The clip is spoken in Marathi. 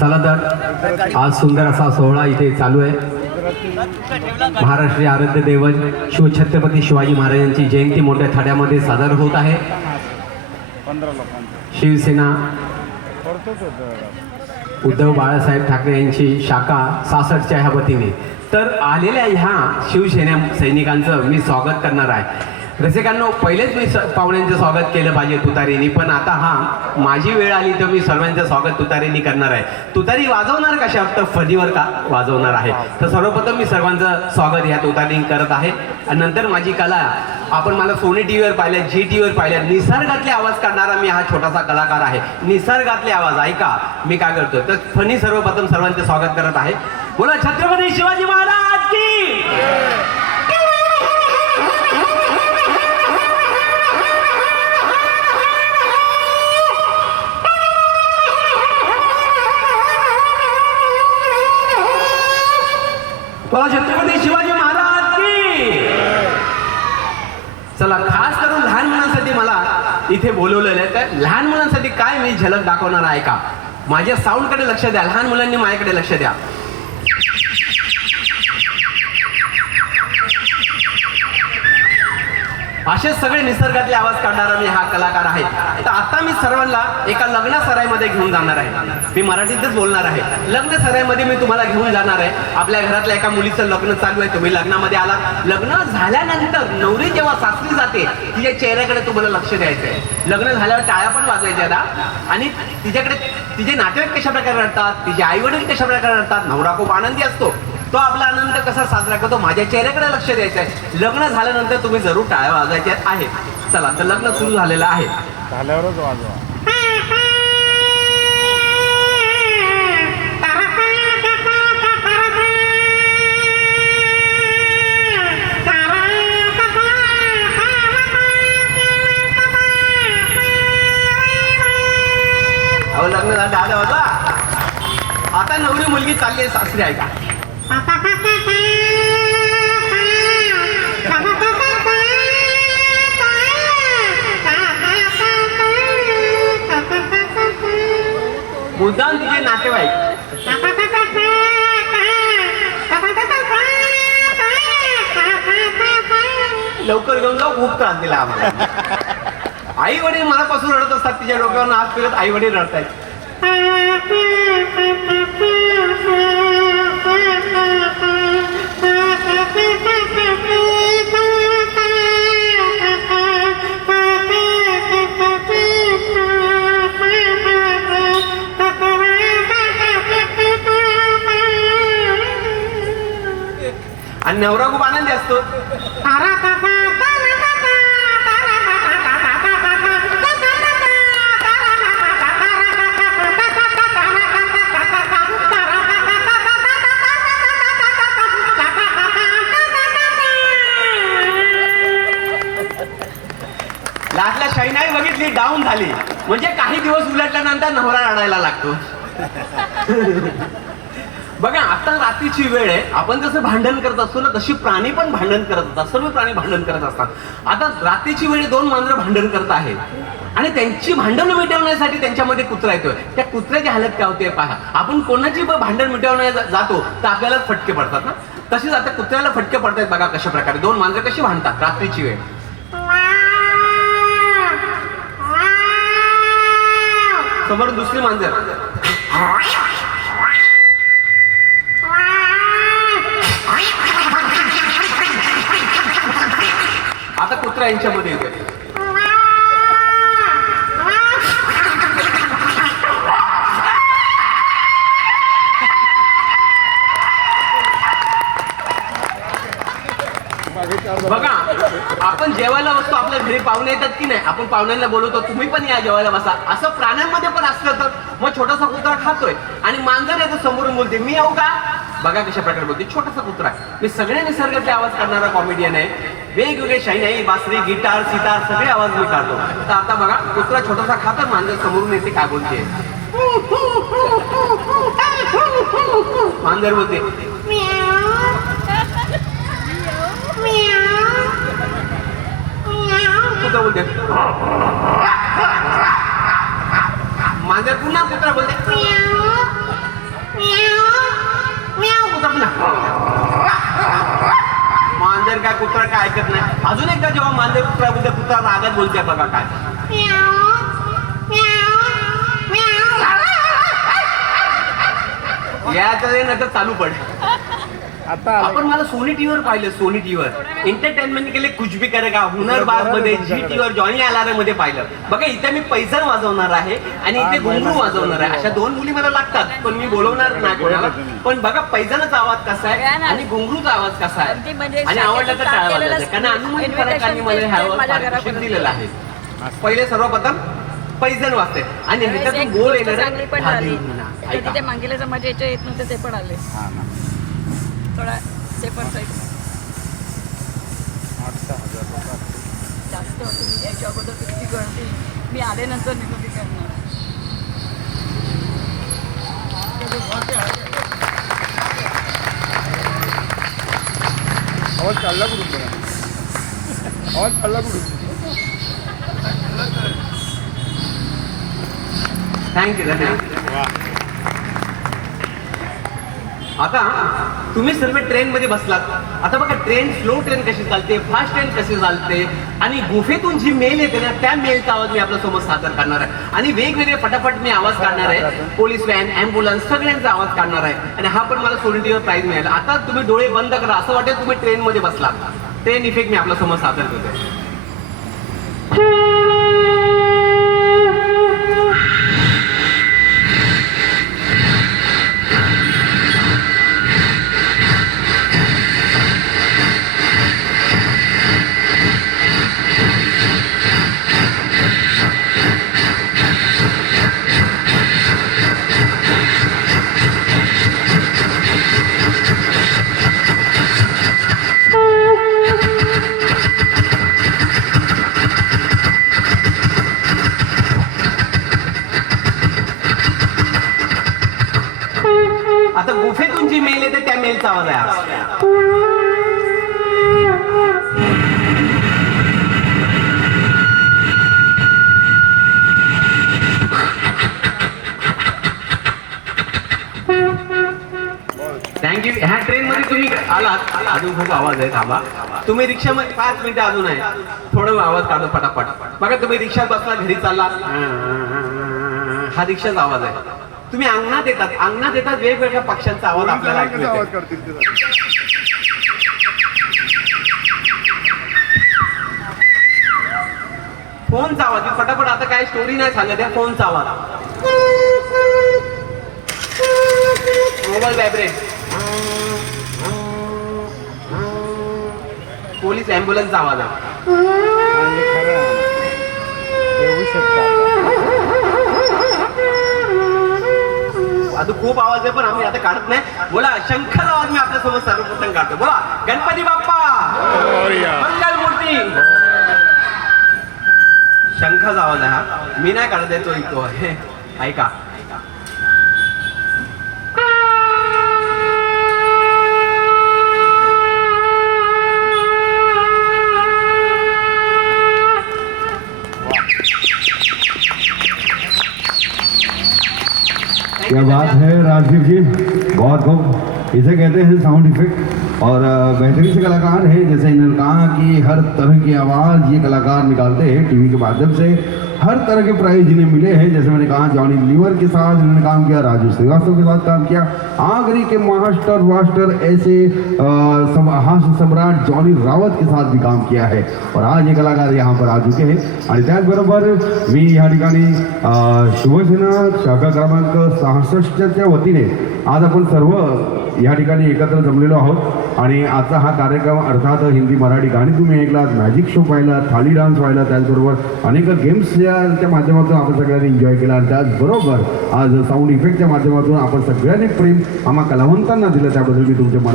चला तर आज सुंदर असा सोहळा इथे चालू आहे. महाराष्ट्रीय आराध्य दैवत शिवछत्रपती शिवाजी महाराजांची जयंती मोठ्या थाड्यामध्ये सादर होत आहे. शिवसेना उद्धव बाळासाहेब ठाकरे यांची शाखा 66च्या ह्या वतीने तर आलेल्या ह्या शिवसेना सैनिकांचं मी स्वागत करणार आहे. रसिकांनो, पहिलेच मी पाहुण्यांचं स्वागत केलं पाहिजे तुतारीनी, पण आता माझी वेळ आली तर मी सर्वांचं स्वागत तुतारीनी करणार आहे. तुतारी वाजवणार कशा तर फणीवर का वाजवणार आहे. तर सर्वप्रथम मी सर्वांचं स्वागत ह्या तुतारीने करत आहे. आणि नंतर माझी कला आपण मला सोनी टीव्हीवर पाहिल्या, जी टीव्हीवर पाहिल्या, निसर्गातले आवाज काढणारा मी हा छोटासा कलाकार आहे. निसर्गातले आवाज ऐका मी काय करतो. तर फणी सर्वप्रथम सर्वांचे स्वागत करत आहे. बोला छत्रपती शिवाजी महाराज की. बोला छत्रपती शिवाजी महाराज की. चला, खास करून लहान मुलांसाठी मला इथे बोलवलेलं आहे. तर लहान मुलांसाठी काय मी झलक दाखवणार आहे का. माझ्या साऊंडकडे लक्ष द्या. लहान मुलांनी माझ्याकडे लक्ष द्या. असे सगळे निसर्गातले आवाज काढणारा मी हा कलाकार आहे. तर आता मी सर्वांना एका लग्न सराईमध्ये घेऊन जाणार आहे. मी मराठीतच बोलणार आहे. लग्न सराईमध्ये मी तुम्हाला घेऊन जाणार आहे. आपल्या घरातल्या एका मुलीचं लग्न चालू आहे. तुम्ही लग्नामध्ये आलात. लग्न झाल्यानंतर नवरी जेव्हा सासरी जाते तिच्या चेहऱ्याकडे तुम्हाला लक्ष द्यायचं आहे. लग्न झाल्यावर टाळ्या पण वाजवायच्या ना. आणि तिच्याकडे तिचे नातेवाईक कशा प्रकारे रडतात, तिचे आई वडील कशा प्रकारे रडतात. नवरा खूप आनंदी असतो. तो आपला आनंद कसा साजरा करतो माझ्या चेहऱ्याकडे लक्ष द्यायचं आहे. लग्न झाल्यानंतर तुम्ही जरूर टाळ्या वाजवायच्या आहेत. चला, तर लग्न सुरू झालेलं आहे. झाल्यावरच वाजवा. अहो, लग्न झालं टाळ्या वाजवा. आता नवरी मुलगी चालली आहे सासरी आहे का. मुद्दाम तिचे नातेवाईक लवकर घेऊन जाऊ. खूप त्रास दिला आम्हाला. आई वडील मनापासून रडत असतात. तिच्या डोक्यावर हात फिरत आई वडील रडतायत. आणि नवरा खूप आनंदी असतो. लास्टला शैनाई बघितली, डाऊन झाली. म्हणजे काही दिवस उलटल्यानंतर नवरा रडायला लागतो. बघा, आता रात्रीची वेळ आहे. आपण जसं भांडण करत असतो ना, तशी प्राणी पण भांडण करत असतात. सर्व प्राणी भांडण करत असतात. आता रात्रीची वेळ 2 मांजरं भांडण करत आहेत. आणि त्यांची भांडण मिटवण्यासाठी त्यांच्यामध्ये कुत्रा येतोय. त्या कुत्र्याची हालत काय होते पहा. आपण कोणाची भांडण मिटवण्या जातो तर आपल्याला फटके पडतात ना. तसेच आता कुत्र्याला फटके पडतात. बघा कशा प्रकारे 2 मांजरं कशी भांडतात रात्रीची वेळ. समोर दुसरी मांजर. आता कुत्रा यांच्यामध्ये येतोय. बघा, आपण जेवायला बसतो. आपल्या घरी पाहुणे येतात की नाही, आपण पाहुण्यांना बोलवतो तुम्ही पण या जेवायला बसा. असं प्राण्यांमध्ये पण असलं तर मग छोटासा कुत्रा खातोय आणि मांजर येतो समोरून बोलते मी येऊ का. बघा कशा प्रकारे बोलते. छोटासा कुत्रा आहे. मी सगळे निसर्गातले आवाज काढणारा कॉमेडियन आहे. वेगवेगळे शाईनाई, बासरी, गिटार, सितार सगळे आवाज मी काढतो. तर आता बघा, कुत्रा छोटासा खातो, मांजर समोरून येते काय बोलते. मांजर बोलते कुत्रा बोलते मांजर पुन्हा कुत्रा बोलते मांजर कुत्रा रागात बोलते बघा काय. याचा नंतर चालू पड. आपण मला सोनी टीव्हीवर पाहिलं. सोनी टीव्हीवर एंटरटेनमेंट केले कुछ भी करेगा, हुनरबाज मध्ये, जी टीव्हीवर जॉनी अलारा मध्ये पाहिलं. बघा इथे मी पैजण वाजवणार आहे आणि इथे घुंगरू वाजवणार आहे. अशा दोन मुली मला लागतात, पण मी बोलवणार नाही कोणाला. पण बघा पैजणाचा आवाज कसा आहे आणि घुंगरूचा आवाज कसा आहे आणि आवडला तर टाळा वाजवायचा. कारण अनुमती फरकांनी मला ह्यावर दिलेलं आहे. पहिले सर्वप्रथम पैजण वाजते आणि ह्याच्यातून गोल येणार तिथे मांगेला माझ्या याच्या येत नव्हते ते पण आले. थोडा सेफर साईड जास्त होतं. याच्या अगोदर किती गर्दी. मी आले नंतर निघून करणार. आवाज काढला कुठून? आवाज काढला कुठून? थँक्यू. आता तुम्ही सर्व ट्रेन मध्ये बसलात. आता बघा ट्रेन, स्लो ट्रेन कशी चालते, फास्ट ट्रेन कशी चालते आणि गुफेतून जी मेल येते ना त्या मेलचा आवाज मी आपल्या समोर सादर करणार आहे. आणि वेगवेगळे पटापट मी आवाज काढणार आहे. पोलीस व्हॅन, ॲम्ब्युलन्स सगळ्यांचा आवाज काढणार आहे. आणि हा पण मला सोनी टीव्हीवर प्राईज मिळाला. आता तुम्ही डोळे बंद करा, असं वाटेल तुम्ही ट्रेन मध्ये बसलात. ट्रेन इफेक्ट मी आपल्या समोर सादर करतोय. आता गुफेतून जी मेल येते त्या मेलचा आवाज आहे. थँक्यू. ह्या ट्रेन मध्ये तुम्ही आलात, अजून खूप आवाज आहे. थांबा, तुम्ही रिक्षामध्ये 5 मिनिटं अजून आहे. थोडं आवाज काढू फटाफट. बघा तुम्ही रिक्षात बसला, घरी चालला, हा रिक्षाचा आवाज आहे. तुम्ही अंगणात येतात वेगवेगळ्या पक्ष्यांचा आवाज आपल्याला ऐकू येतो. फोनचा आवाज फटाफट. आता काय स्टोरी नाही सांगत, या फोनचा आवाज. मोबाईल व्हायब्रेट, पोलीस ॲम्ब्युलन्सचा आवाज आहे. आता खूप आवाज आहे पण आम्ही आता काढत नाही. बोला शंखाचा आवाज मी आपल्या समोर सर्वप्रथम काढतो. बोला गणपती बाप्पा मंगल मूर्ती. शंखाचा आवाज आहे हा, मी नाही काढत आहे, तो ऐकतो आहे. ऐका. क्या बात है राजदीप जी, बहुत खूब. इसे कहते हैं साउंड इफेक्ट. और बेहतरीन से कलाकार हैं. जैसे इन्होंने कहा कि हर तरह की आवाज़ ये कलाकार निकालते हैं टीवी के माध्यम से. हर तरह के प्राइज इन्हें मिले हैं. जैसे मैंने कहा जॉनी लीवर के साथ इन्होंने काम किया, राजू श्रीवास्तव के साथ काम किया, आगरी के मास्टर वास्टर ऐसे हास्य सम्राट जॉनी रावत के साथ भी काम किया है. और आज ये कलाकार यहाँ पर आ चुके हैं. आणि त्याचबरोबर मी या ठिकाणी शिवसेना शाखा क्रमांक 66च्या वतीने आज आपण सर्व या ठिकाणी एकत्र जमलेलो आहोत. आणि आजचा हा कार्यक्रम अर्थात हिंदी मराठी गाणी तुम्ही ऐकलात, मॅजिक शो पाहिला, थाली डान्स पाहिला, त्याचबरोबर अनेक गेम्सच्या माध्यमातून आपण सगळ्यांनी एन्जॉय केला. आणि त्याचबरोबर आज साऊंड इफेक्टच्या माध्यमातून आपण सगळ्यांनी प्रेम आम्हा कलावंतांना दिलं, त्याबद्दल मी तुमचे मना